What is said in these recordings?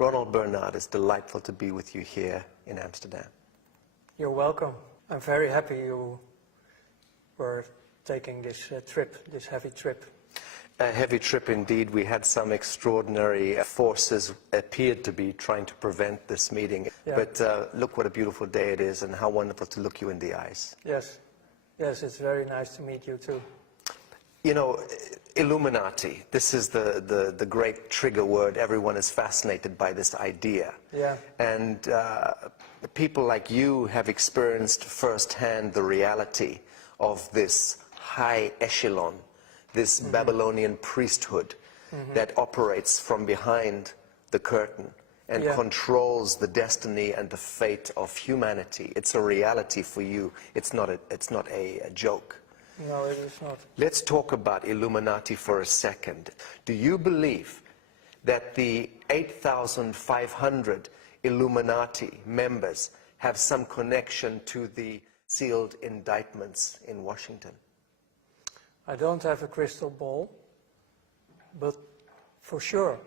Ronald Bernard, it's delightful to be with you here in Amsterdam. You're welcome. I'm very happy you were taking this trip, this heavy trip. A heavy trip indeed. We had some extraordinary forces appeared to be trying to prevent this meeting. Yeah. But look what a beautiful day it is and how wonderful to look you in the eyes. Yes. Yes, it's very nice to meet you too. You know, Illuminati, this is the great trigger word. Everyone is fascinated by this idea. Yeah. And people like you have experienced firsthand the reality of this high echelon, this Babylonian priesthood that operates from behind the curtain and controls the destiny and the fate of humanity. It's a reality for you. It's not a joke. No, it is not. Let's talk about Illuminati for a second. Do you believe that the 8,500 Illuminati members have some connection to the sealed indictments in Washington? I don't have a crystal ball, but for sure,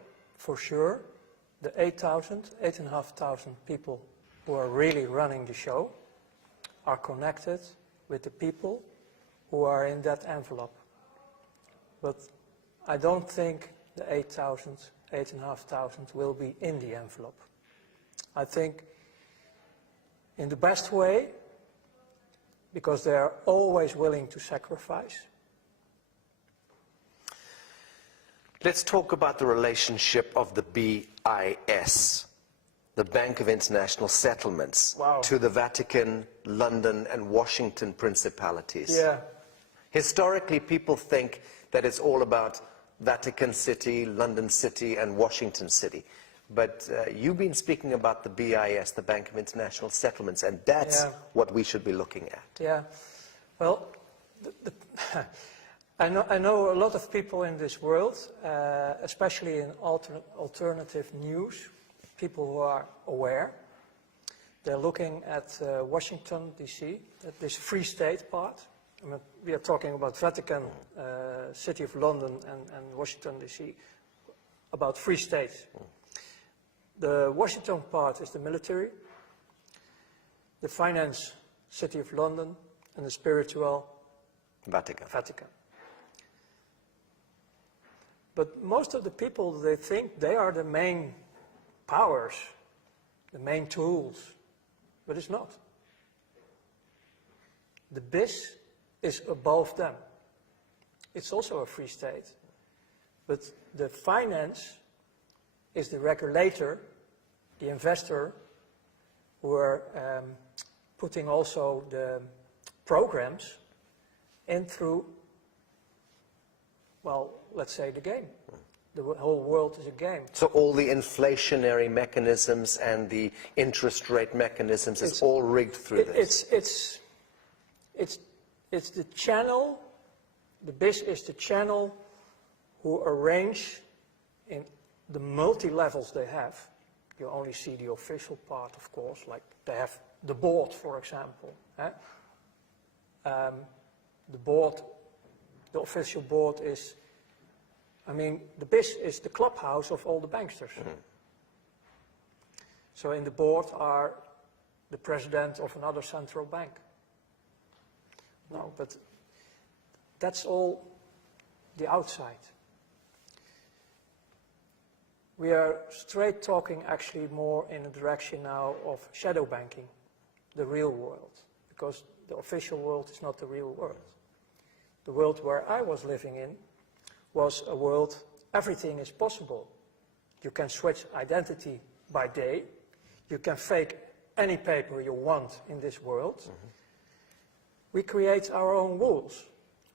the 8,500 people who are really running the show are connected with the people who are in that envelope. But I don't think the 8,500 will be in the envelope. I think in the best way, because they are always willing to sacrifice. Let's talk about the relationship of the BIS, the Bank of International Settlements, to the Vatican, London, and Washington principalities. Yeah. Historically, people think that it's all about Vatican City, London City, and Washington City. But you've been speaking about the BIS, the Bank of International Settlements, and that's what we should be looking at. Yeah. Well, I know a lot of people in this world, especially in alternative news, people who are aware. They're looking at Washington, D.C., at this Free State part. I mean, we are talking about Vatican, City of London, and Washington, D.C., about Free States. The Washington part is the military, the finance, City of London, and the spiritual, Vatican. But most of the people, they think they are the main powers, the main tools, but it's not. The BIS is above them. It's also a free state, but the finance is the regulator, the investor, who are putting also the programs in through, well, let's say the game. The whole world is a game. So all the inflationary mechanisms and the interest rate mechanisms is all rigged through this? It's the channel, the BIS is the channel who arrange in the multi-levels they have. You only see the official part, of course, like they have the board, for example. The board, the official board is, I mean, the BIS is the clubhouse of all the banksters. So in the board are the president of another central bank. No, but that's all the outside. We are straight talking actually more in the direction now of shadow banking, the real world, because the official world is not the real world. The world where I was living in was a world, everything is possible. You can switch identity by day, you can fake any paper you want in this world. We create our own rules,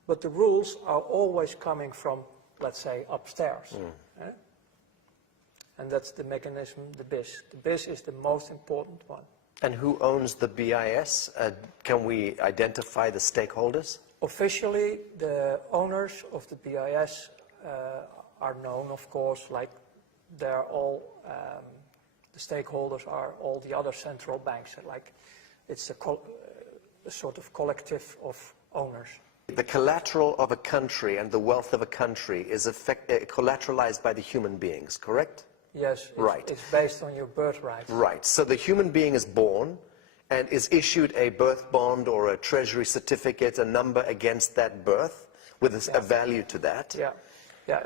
but the rules are always coming from, let's say, upstairs. And that's the mechanism, the BIS. The BIS is the most important one. And who owns the BIS? Can we identify the stakeholders? Officially, the owners of the BIS are known, of course, like they're all, the stakeholders are all the other central banks. Like it's a sort of collective of owners. The collateral of a country and the wealth of a country is collateralized by the human beings, correct? Yes, Right. it's based on your birthright. Right. So the human being is born and is issued a birth bond or a treasury certificate, a number against that birth with a value to that. Yeah, yeah.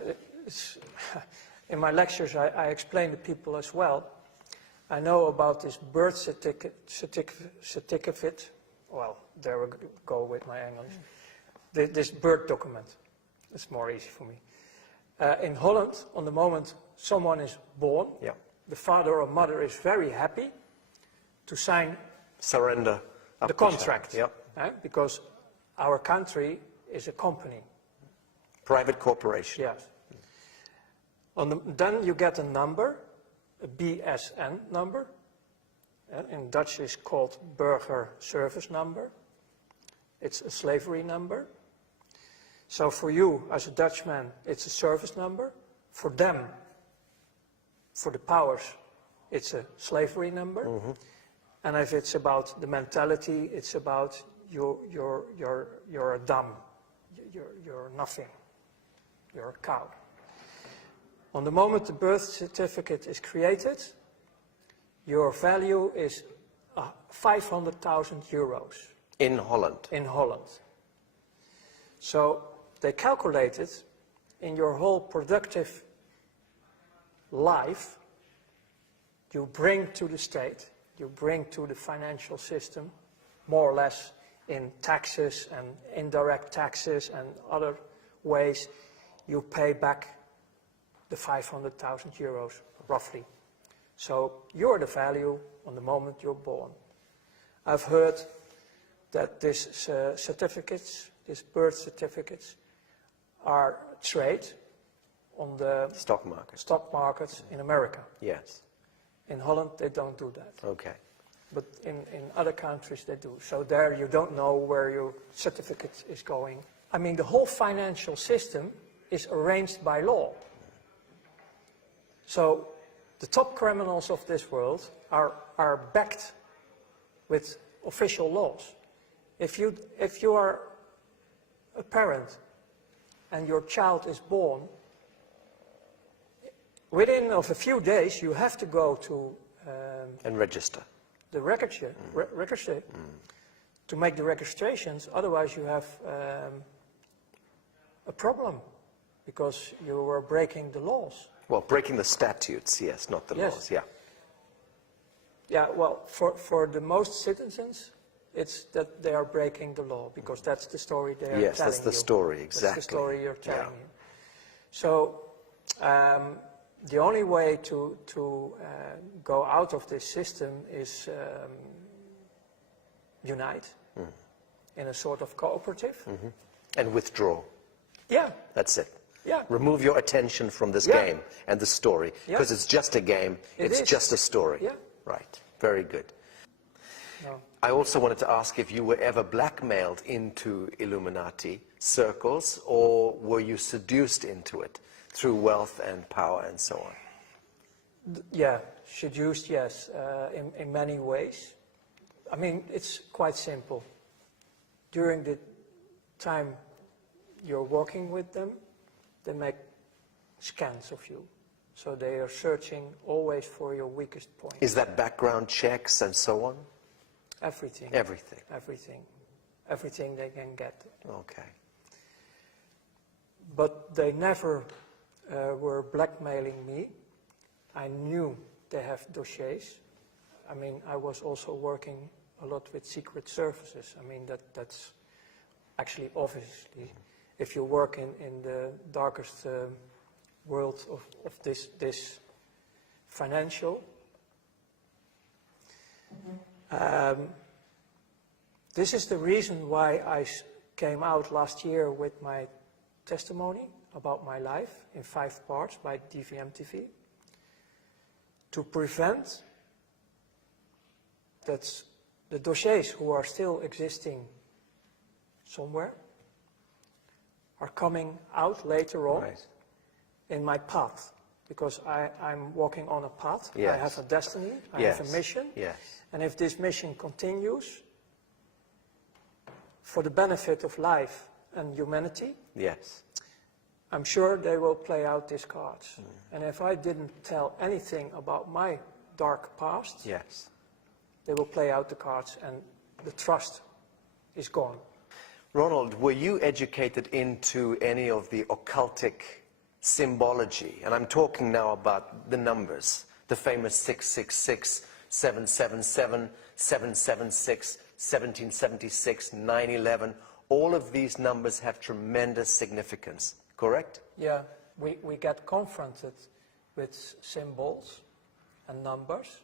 In my lectures, I explain to people as well. I know about this birth certificate. Well, there we go with my English. This birth document. It's more easy for me. In Holland, on the moment someone is born, the father or mother is very happy to sign Surrender. the contract. Because our country is a company. Private corporation. Yes. Then you get a number, a BSN number. In Dutch is called Burger Service Number. It's a slavery number. So for you, as a Dutchman, it's a service number. For them, for the powers, it's a slavery number. And if it's about the mentality, it's about you're a dumb, you're nothing, you're a cow. On the moment the birth certificate is created, your value is 500,000 euros. In Holland. In Holland. So they calculated in your whole productive life, you bring to the state, you bring to the financial system, more or less in taxes and indirect taxes and other ways, you pay back the 500,000 euros, roughly. So you're the value on the moment you're born. I've heard that these certificates, these birth certificates, are traded on the stock markets in America. Yes. In Holland, they don't do that. Okay. But in other countries, they do. So there you don't know where your certificate is going. I mean, the whole financial system is arranged by law. So the top criminals of this world are backed with official laws. If you are a parent and your child is born, within of a few days you have to go to and register the register to make the registrations. Otherwise, you have a problem because you are breaking the laws. Well, breaking the statutes, yes, not the laws. Yeah. Yeah. Well, for the most citizens, it's that they are breaking the law because that's the story they are telling you. Yes, that's the story, exactly. That's the story you're telling you. So the only way to go out of this system is unite in a sort of cooperative. And withdraw. Yeah. That's it. Yeah. Remove your attention from this game and the story. Because it's just a game, it's just a story. Yeah. Right. Very good. No. I also wanted to ask if you were ever blackmailed into Illuminati circles, or were you seduced into it through wealth and power and so on? Yeah, seduced, yes, in many ways. I mean, it's quite simple. During the time you're working with them, they make scans of you. So they are searching always for your weakest point. Is that background checks and so on? Everything. Everything. Everything. Everything they can get. Okay. But they never were blackmailing me. I knew they have dossiers. I mean, I was also working a lot with secret services. I mean, that's actually obviously, if you work in the darkest world of this financial, this is the reason why I came out last year with my testimony about my life in 5 parts by DVM TV, to prevent that the dossiers who are still existing somewhere are coming out later on in my path, because I'm walking on a path. Yes. I have a destiny, I have a mission, and if this mission continues for the benefit of life and humanity, I'm sure they will play out these cards. And if I didn't tell anything about my dark past, Yes. they will play out the cards and the trust is gone. Ronald, were you educated into any of the occultic symbology? And I'm talking now about the numbers, the famous 666, 777, 776, 1776, 9/11. All of these numbers have tremendous significance, correct? Yeah, we get confronted with symbols and numbers,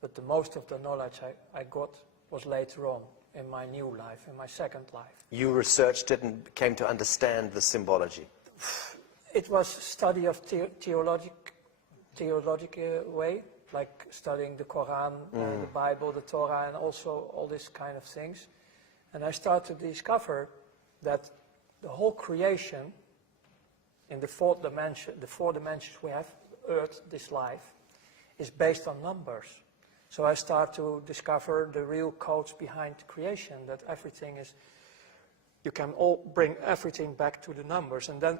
but the most of the knowledge I got was later on in my new life, in my second life. You researched it and came to understand the symbology. It was study of theological way, like studying the Quran, the Bible, the Torah, and also all these kind of things. And I started to discover that the whole creation in the four dimensions we have, Earth, this life, is based on numbers. So I start to discover the real codes behind creation, that everything is, you can all bring everything back to the numbers. And then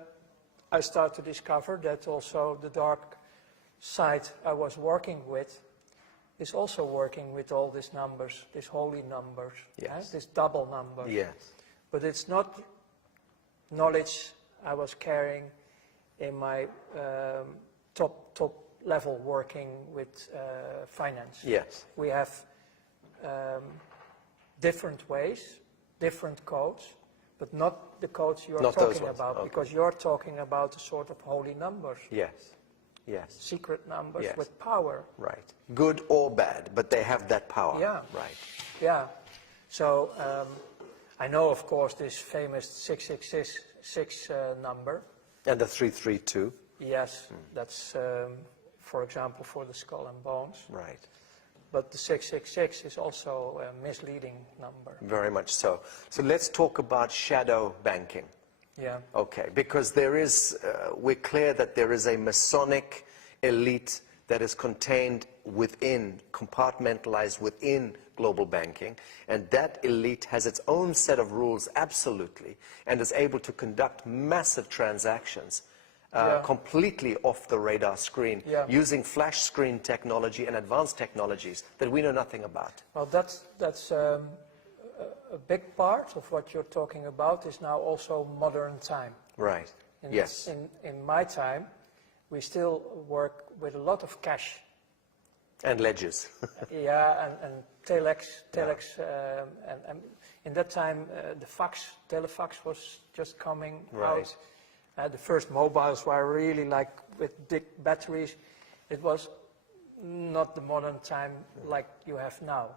I start to discover that also the dark side I was working with is also working with all these numbers, these holy numbers, Yes. this double number. Yes. But it's not knowledge I was carrying in my top level working with finance. Yes. We have different ways, different codes, but not the codes you're Not those talking ones, about, okay. because you're talking about the sort of holy numbers, Yes. Yes. secret numbers Yes. with power. Right. Good or bad, but they have that power. Yeah. Right. Yeah. So I know, of course, this famous 666 number. And the 332. Yes, that's, for example, for the skull and bones. Right. But the 666 is also a misleading number. Very much so. So let's talk about shadow banking. Yeah. Okay, because there is, we're clear that there is a Masonic elite that is contained within, compartmentalized within global banking, and that elite has its own set of rules, absolutely, and is able to conduct massive transactions completely off the radar screen, using flash screen technology and advanced technologies that we know nothing about. Well, that's a big part of what you're talking about is now also modern time. Right. Yes. In my time, we still work with a lot of cash. And ledgers. Yeah, and telex, and in that time the telefax was just coming Right. out. The first mobiles were really like with big batteries. It was not the modern time like you have now.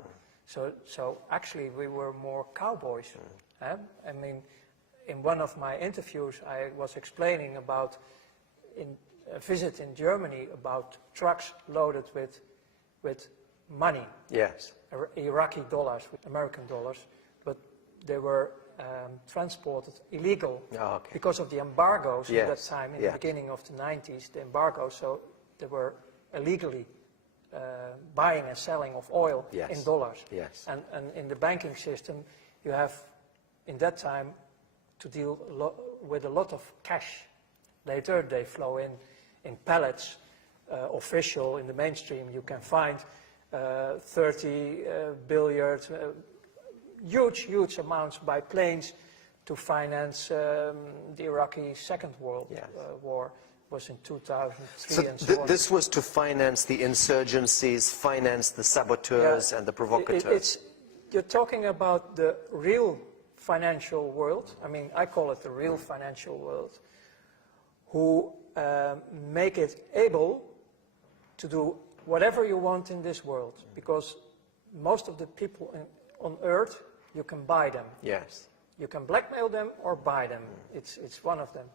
So actually we were more cowboys. I mean, in one of my interviews I was explaining about a visit in Germany about trucks loaded with money. Yes. Iraqi dollars, with American dollars, but they were transported illegal because of the embargoes at that time, in the beginning of the 90s, the embargoes, so they were illegally buying and selling of oil in dollars. Yes. And in the banking system, you have, in that time, to deal with a lot of cash. Later, they flow in pallets, official, in the mainstream, you can find 30 billion, huge amounts by planes to finance the Iraqi Second World War. Was in 2003 and so on. This was to finance the insurgencies, finance the saboteurs and the provocateurs. You're talking about the real financial world. I mean, I call it the real financial world, who make it able to do whatever you want in this world, because most of the people on Earth, you can buy them. Yes. You can blackmail them or buy them. It's one of them.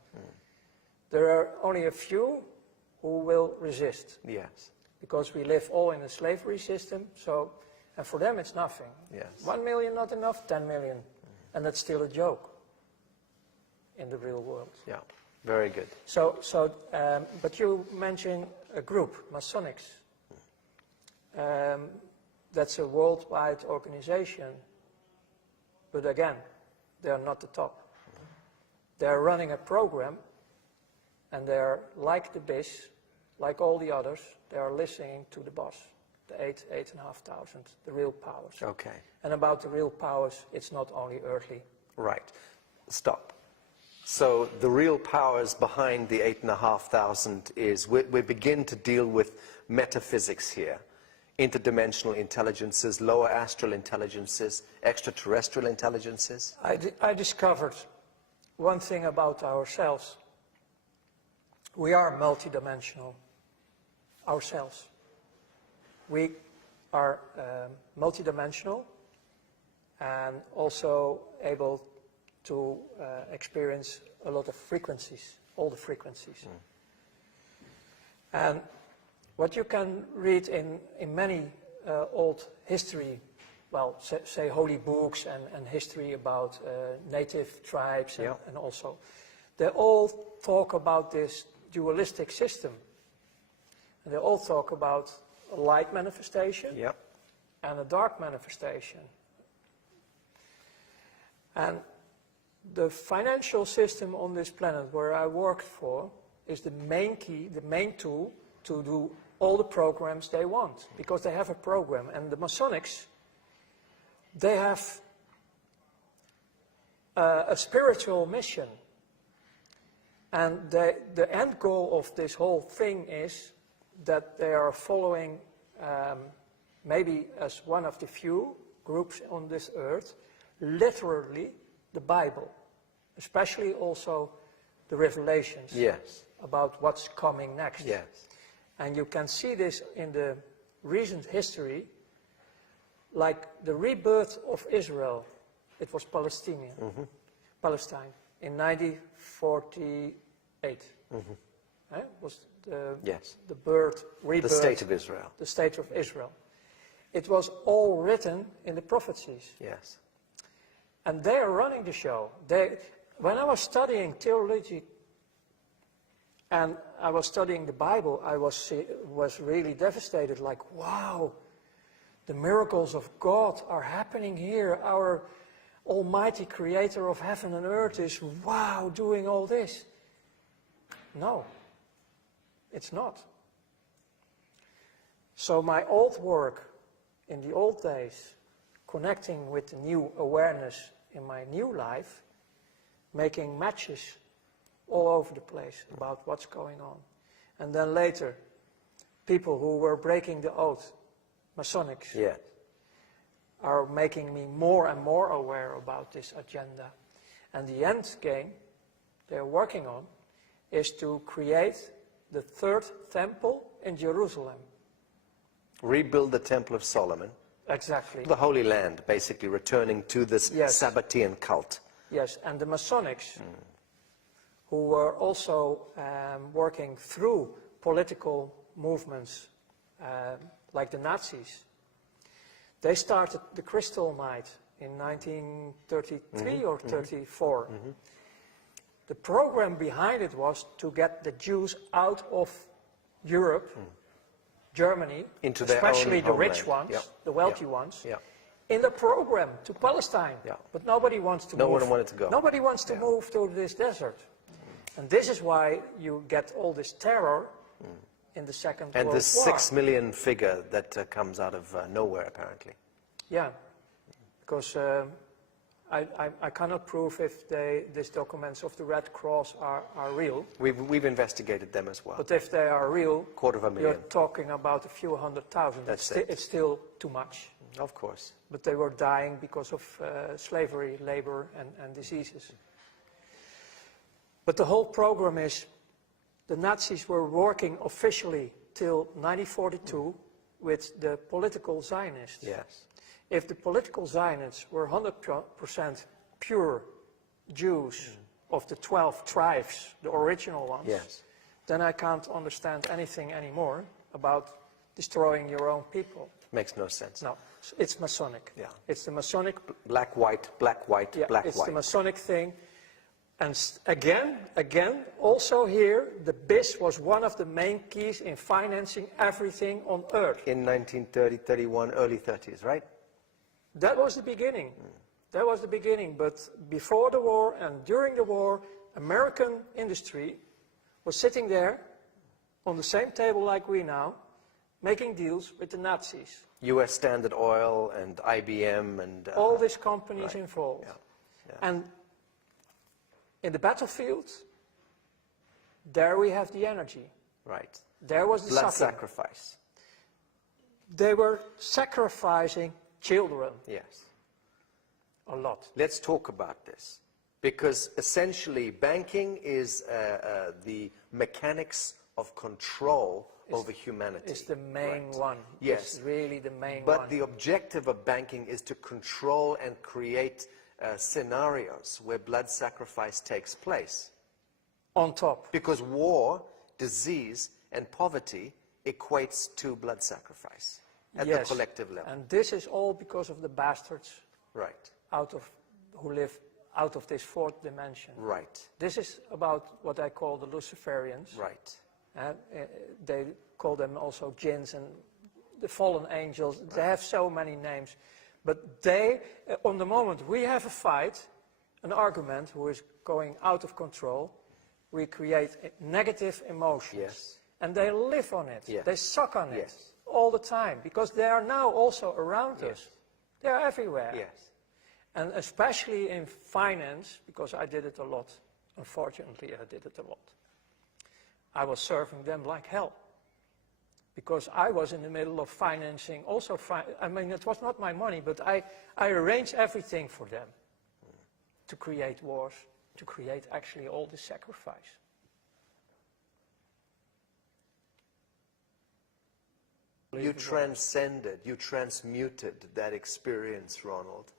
There are only a few who will resist. Yes. Because we live all in a slavery system, so, and for them it's nothing. Yes. 1 million not enough, 10 million. And that's still a joke in the real world. Yeah, very good. But you mentioned a group, Masonics. That's a worldwide organization. But again, they are not the top. They are running a program And they're like the BIS, like all the others, they are listening to the boss, the 8,500, the real powers. Okay. And about the real powers, it's not only earthly. Right. Stop. So the real powers behind the 8,500 is, we begin to deal with metaphysics here. Interdimensional intelligences, lower astral intelligences, extraterrestrial intelligences. I discovered one thing about ourselves. We are multidimensional ourselves. We are multidimensional and also able to experience a lot of frequencies, all the frequencies. And what you can read in many old history, well, say holy books and history about native tribes and also, they all talk about this dualistic system. And they all talk about a light manifestation and a dark manifestation. And the financial system on this planet where I worked for is the main key, the main tool to do all the programs they want, because they have a program. And the Masonics, they have a spiritual mission. And the end goal of this whole thing is that they are following, maybe as one of the few groups on this earth, literally the Bible, especially also the Revelations about what's coming next. Yes. And you can see this in the recent history, like the rebirth of Israel. It was Palestine in 1948. Was the rebirth, the state of Israel. The state of Israel. It was all written in the prophecies. Yes. And they are running the show. When I was studying theology and I was studying the Bible, I was really devastated, like, wow, the miracles of God are happening here. Our almighty creator of heaven and earth is, wow, doing all this. No, it's not. So my old work in the old days, connecting with the new awareness in my new life, making matches all over the place about what's going on. And then later, people who were breaking the oath, Masonics, are making me more and more aware about this agenda. And the end game they're working on is to create the third temple in Jerusalem. Rebuild the Temple of Solomon. Exactly. The Holy Land, basically returning to this Sabbatean cult. Yes, and the Masonics, who were also working through political movements like the Nazis, they started the Crystal Night in 1933 or 34. The program behind it was to get the Jews out of Europe, Germany, into especially their own the rich homeland. ones, the wealthy ones, Yeah. in the program to Palestine. But nobody wants to move. No one wanted to go. Nobody wants to move to this desert. And this is why you get all this terror in the Second World War. And this 6 million figure that comes out of nowhere, apparently. Yeah, because I cannot prove if these documents of the Red Cross are real. We've investigated them as well. But if they are real, 250,000. you're talking about a few 100,000. It's still too much. Of course. But they were dying because of slavery, labor, and diseases. But the whole program is, the Nazis were working officially till 1942 with the political Zionists. Yes. If the political Zionists were 100% pure Jews of the 12 tribes, the original ones, then I can't understand anything anymore about destroying your own people. Makes no sense. No, it's Masonic. Yeah. It's the Masonic. Black, white, black, white, black, it's white. the Masonic thing. And again, also here, the BIS was one of the main keys in financing everything on earth. In 1930, 31, early 30s, right? That was the beginning. That was the beginning. But before the war and during the war, American industry was sitting there on the same table like we now, making deals with the Nazis. US Standard Oil and IBM and... all these companies right. involved. Yeah. Yeah. And in the battlefield, there we have the energy. Right. There was the Blood suffering. sacrifice. They were sacrificing children Yes. a lot. Let's talk about this. Because essentially banking is the mechanics of control over humanity. It's the main Right. one. Yes. It's really the main But one. the objective of banking is to control and create scenarios where blood sacrifice takes place. On top. Because war, disease, and poverty equates to blood sacrifice at the collective level. And this is all because of the bastards Right. who live out of this fourth dimension. Right. This is about what I call the Luciferians. Right. They call them also jinns and the fallen angels. Right. They have so many names. But they, on the moment we have a fight, an argument who is going out of control, we create negative emotions. Yes. And they live on it. Yes. They suck on it Yes. all the time because they are now also around Yes. us. They are everywhere. Yes. And especially in finance, because I did it a lot. Unfortunately, I did it a lot. I was serving them like hell. Because I was in the middle of financing also, I mean, it was not my money, but I arranged everything for them to create wars, to create actually all the sacrifice. You transcended, you transmuted that experience, Ronald.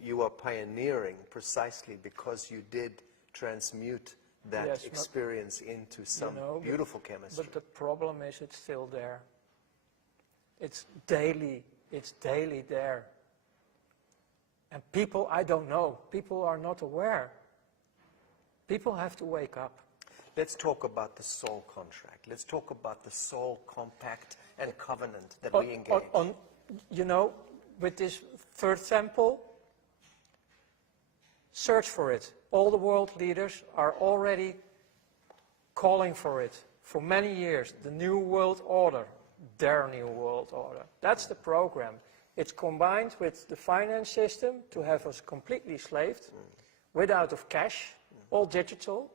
You are pioneering precisely because you did transmute that experience into some beautiful chemistry. But the problem is it's still there. It's daily there. And people, I don't know, people are not aware. People have to wake up. Let's talk about the soul contract. Let's talk about the soul compact and covenant that we engage. You know, with this third temple, search for it. All the world leaders are already calling for it for many years. The new world order, their new world order. That's the program. It's combined with the finance system to have us completely slaved, without of cash, all digital,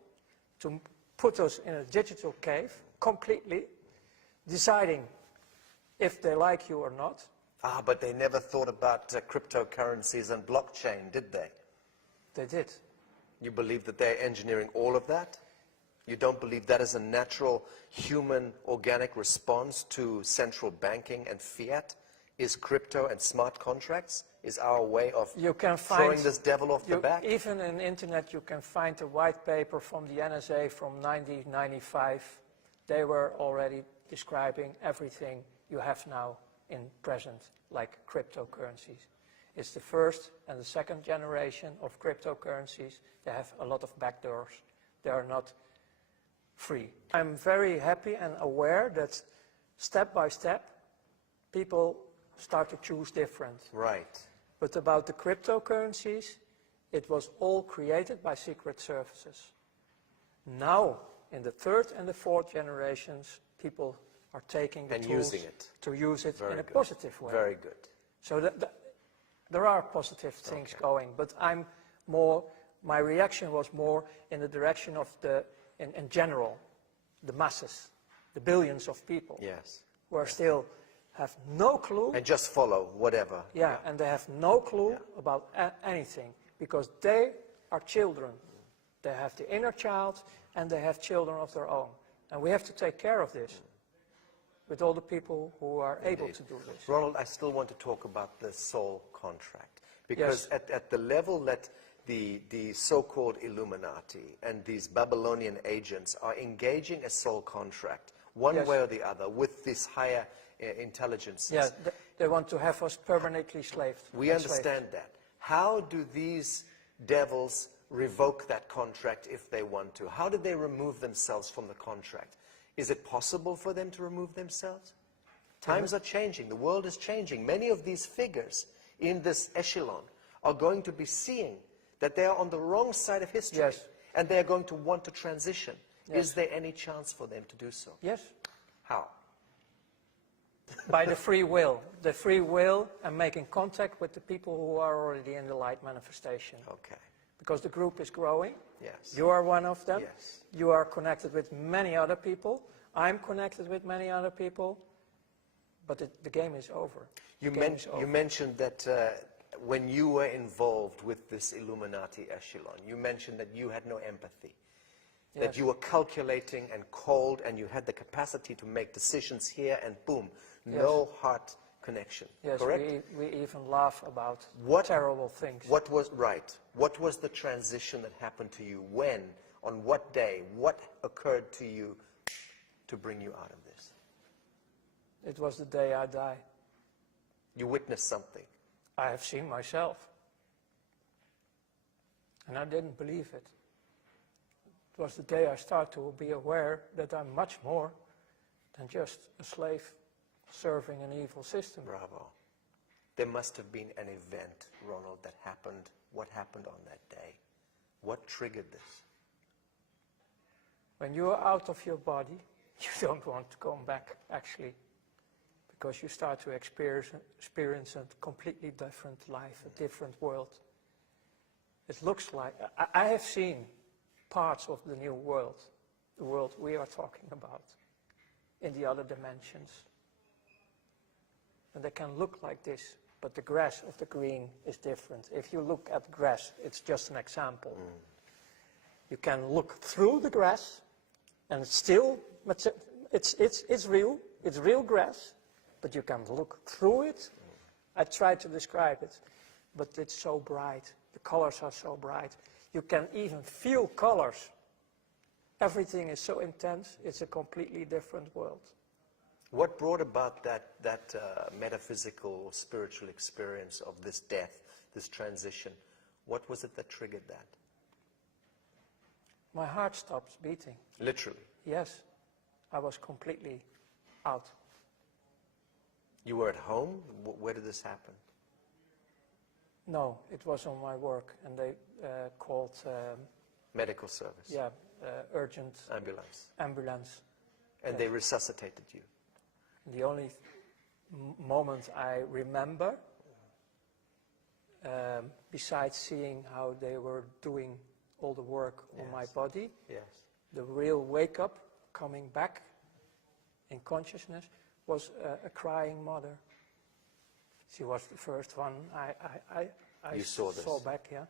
to put us in a digital cave, completely, deciding if they like you or not. Ah, but they never thought about cryptocurrencies and blockchain, did they? They did. You believe that they're engineering all of that? You don't believe that is a natural human organic response to central banking and fiat? Is crypto and smart contracts? Is our way of throwing this devil off the back? Even on the internet you can find a white paper from the NSA from 1995. They were already describing everything you have now in present, like cryptocurrencies. It's the first and the second generation of cryptocurrencies. They have a lot of backdoors. They are not free. I'm very happy and aware that step by step, people start to choose different. Right. But about the cryptocurrencies, it was all created by secret services. Now, in the third and the fourth generations, people are taking the tools using it. to use it Very in a good. positive way. Very good. So there are positive things going, but my reaction was more in the direction of in general, the masses, the billions of people. Yes. Who are still have no clue. And just follow whatever. Yeah, and they have no clue about anything because they are children. They have the inner child and they have children of their own. And we have to take care of this with all the people who are able to do this. Ronald, I still want to talk about the soul contract. Because at the level that the so-called Illuminati and these Babylonian agents are engaging a soul contract, one way or the other, with these higher intelligences. Yeah, they want to have us permanently slaved. We understand that. How do these devils revoke that contract if they want to? How do they remove themselves from the contract? Is it possible for them to remove themselves? Times are changing. The world is changing. Many of these figures in this echelon are going to be seeing that they are on the wrong side of history. Yes. And they are going to want to transition Yes. Is there any chance for them to do so? Yes. How? By the free will. The free will and making contact with the people who are already in the light manifestation. Okay. Because the group is growing. Yes. You are one of them. Yes. You are connected with many other people. I'm connected with many other people. But the game is over. You mentioned that when you were involved with this Illuminati echelon, you mentioned that you had no empathy. Yes. That you were calculating and cold and you had the capacity to make decisions here and boom, no heart connection, Yes, correct? we even laugh about What- terrible things. What was, right, what was the transition that happened to you? When, on what day, what occurred to you to bring you out of this? It was the day I died. You witnessed something. I have seen myself. And I didn't believe it. It was the day I started to be aware that I'm much more than just a slave serving an evil system. Bravo. There must have been an event, Ronald, that happened. What happened on that day? What triggered this? When you are out of your body, you don't want to come back, actually. Because you start to experience a completely different life, a different world. It looks like, I have seen parts of the new world, the world we are talking about, in the other dimensions. And they can look like this, but the grass of the green is different. If you look at grass, it's just an example. You can look through the grass, and it's still, it's real grass, but you can look through it. I tried to describe it, but it's so bright. The colors are so bright. You can even feel colors. Everything is so intense, it's a completely different world. What brought about that metaphysical or spiritual experience of this death, this transition? What was it that triggered that? My heart stops beating. Literally. Yes, I was completely out. You were at home? Where did this happen? No, it was on my work, and they called... Medical service? Yeah, urgent ambulance. And yes. they resuscitated you? The only moment I remember, besides seeing how they were doing all the work on my body, yes. the real wake-up, coming back in consciousness, was a crying mother. She was the first one I You saw this. saw back, yeah.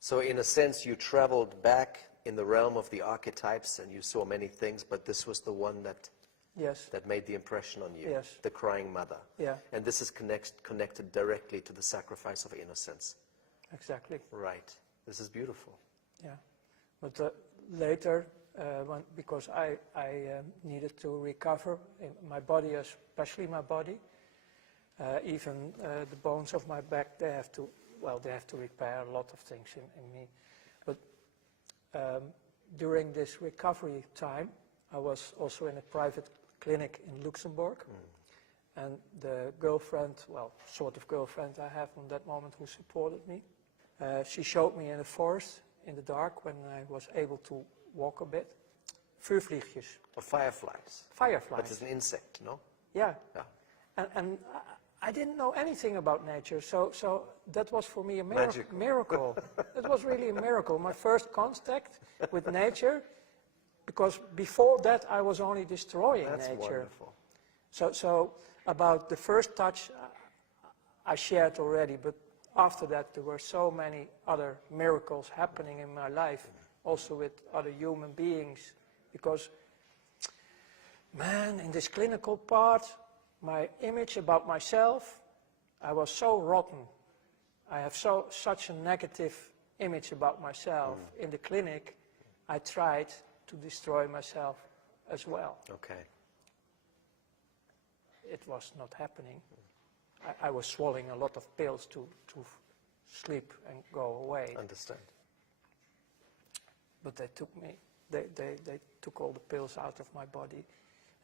So in a sense, you traveled back in the realm of the archetypes and you saw many things, but this was the one that Yes. that made the impression on you, Yes. the crying mother. Yeah. And this is connected directly to the sacrifice of innocence. Exactly. Right. This is beautiful. Yeah. But later, because I needed to recover in my body, especially my body, even the bones of my back, they have to repair a lot of things in me. But during this recovery time, I was also in a private clinic in Luxembourg. And the girlfriend, well, sort of girlfriend I have on that moment who supported me, she showed me in the forest, in the dark, when I was able to walk a bit, vuurvliegjes. Or fireflies. Fireflies. But it's an insect, no? Yeah. Yeah. And I didn't know anything about nature, so that was for me a Magical. miracle. It was really a miracle. My first contact with nature, because before that I was only destroying That's nature. wonderful. So about the first touch I shared already, but after that there were so many other miracles happening in my life, also with other human beings, because, man, in this clinical part, my image about myself, I was so rotten. I have such a negative image about myself. In the clinic, I tried to destroy myself as well. Okay. It was not happening. I was swallowing a lot of pills to sleep and go away. Understand. But they took me, they took all the pills out of my body.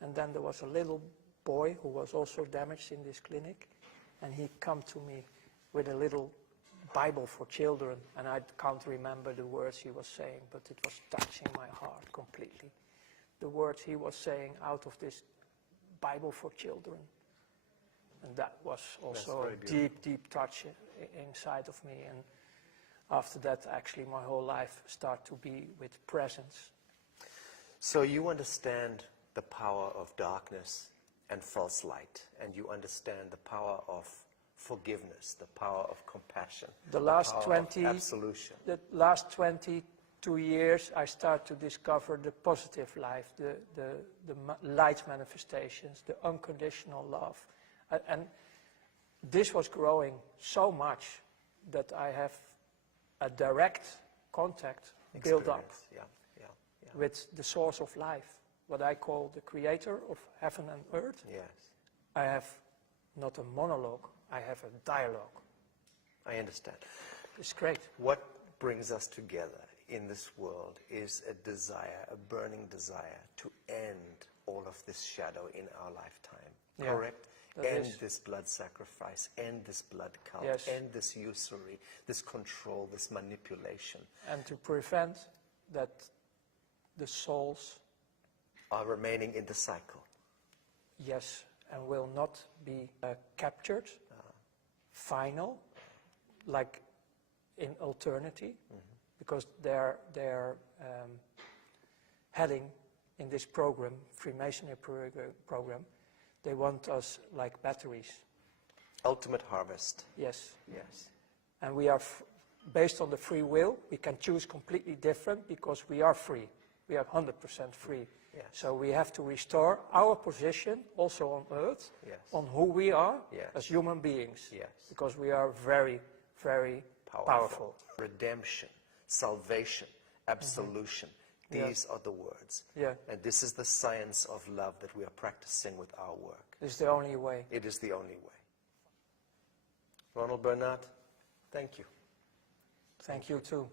And then there was a little boy who was also damaged in this clinic. And he come to me with a little Bible for children, and I can't remember the words he was saying, but it was touching my heart completely. The words he was saying out of this Bible for children. And that was also a deep, deep touch inside of me. And after that, actually, my whole life started to be with presence. So you understand the power of darkness and false light, and you understand the power of forgiveness, the power of compassion, The last power 20, of absolution. The last 22 years, I start to discover the positive life, the light manifestations, the unconditional love. And this was growing so much that I have a direct contact built up with the source of life, what I call the creator of heaven and earth. Yes. I have not a monologue, I have a dialogue. I understand. It's great. What brings us together in this world is a desire, a burning desire to end all of this shadow in our lifetime. Yeah, correct? that End is. this blood sacrifice, end this blood cult, Yes. end this usury, this control, this manipulation. And to prevent that the souls, Are remaining in the cycle. yes, and will not be captured, final, like in eternity, because they're heading in this program, Freemasonry program, they want us like batteries. Ultimate harvest. Yes. Yes. And we are, based on the free will, we can choose completely different because we are free. We are 100% free. Yes. So we have to restore our position, also on earth, Yes. on who we are Yes. as human beings. Yes. Because we are very, very powerful. Redemption, salvation, absolution. These are the words. Yeah. And this is the science of love that we are practicing with our work. This is the only way. It is the only way. Ronald Bernard, thank you. Thank you too.